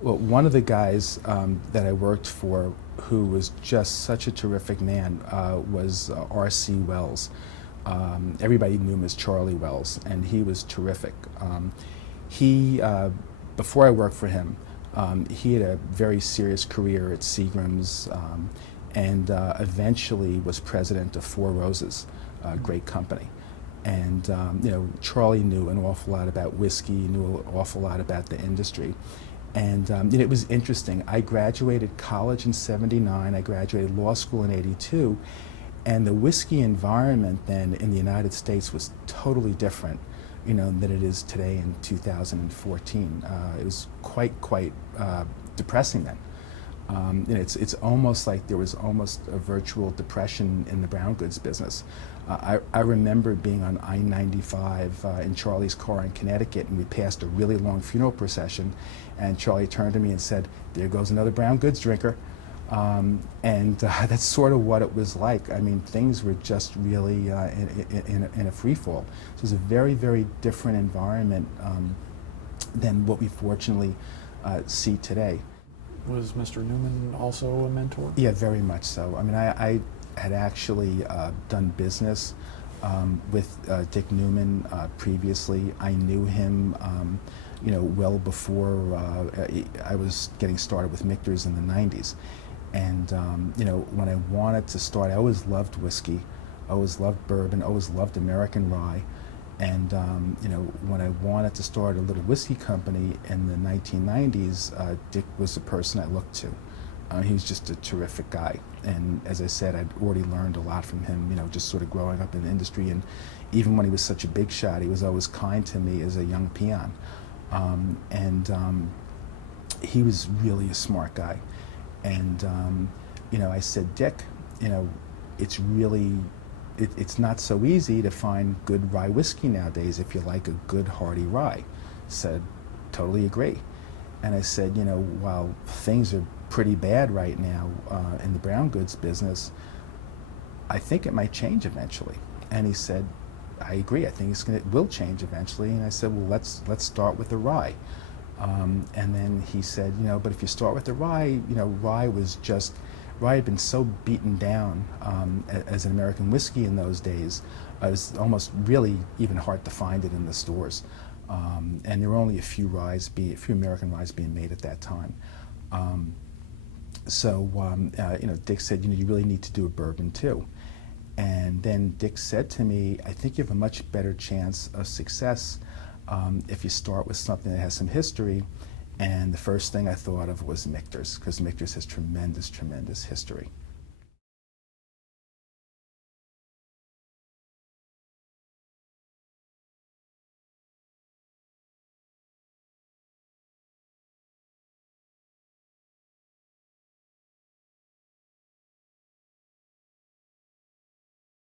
Well, one of the guys that I worked for who was just such a terrific man was R.C. Wells. Everybody knew him as Charlie Wells, and he was terrific. He, before I worked for him, he had a very serious career at Seagram's and eventually was president of Four Roses, a great company. And Charlie knew an awful lot about whiskey, knew an awful lot about the industry. And it was interesting. I graduated college in '79. I graduated law school in '82. And the whiskey environment then in the United States was totally different, than it is today in 2014. It was quite depressing then. It's almost like there was almost a virtual depression in the brown goods business. I remember being on I-95 in Charlie's car in Connecticut, and we passed a really long funeral procession, and Charlie turned to me and said, "There goes another brown goods drinker." That's sort of what it was like. I mean, things were just really in a free fall. So it was a very different environment than what we fortunately see today. Was Mr. Newman also a mentor? Yeah, very much so. I mean, I had actually done business with Dick Newman previously. I knew him, well before I was getting started with Michter's in the '90s. And when I wanted to start, I always loved whiskey, I always loved bourbon, always loved American rye. And when I wanted to start a little whiskey company in the 1990s, Dick was the person I looked to. He was just a terrific guy. And as I said, I'd already learned a lot from him, just sort of growing up in the industry. And even when he was such a big shot, he was always kind to me as a young peon. He was really a smart guy. And I said, "Dick, it's really, it's not so easy to find good rye whiskey nowadays if you like a good hearty rye." Said, "Totally agree." And I said, while things are pretty bad right now in the brown goods business, I think it might change eventually. And he said, "I agree. I think it will change eventually." And I said, "Well, let's start with the rye." And then he said, "But if you start with the rye, rye had been so beaten down as an American whiskey in those days, it was almost really even hard to find it in the stores. And there were only a few American ryes being made at that time. Dick said, you really need to do a bourbon too." And then Dick said to me, "I think you have a much better chance of success if you start with something that has some history." And the first thing I thought of was Michter's, because Michter's has tremendous history.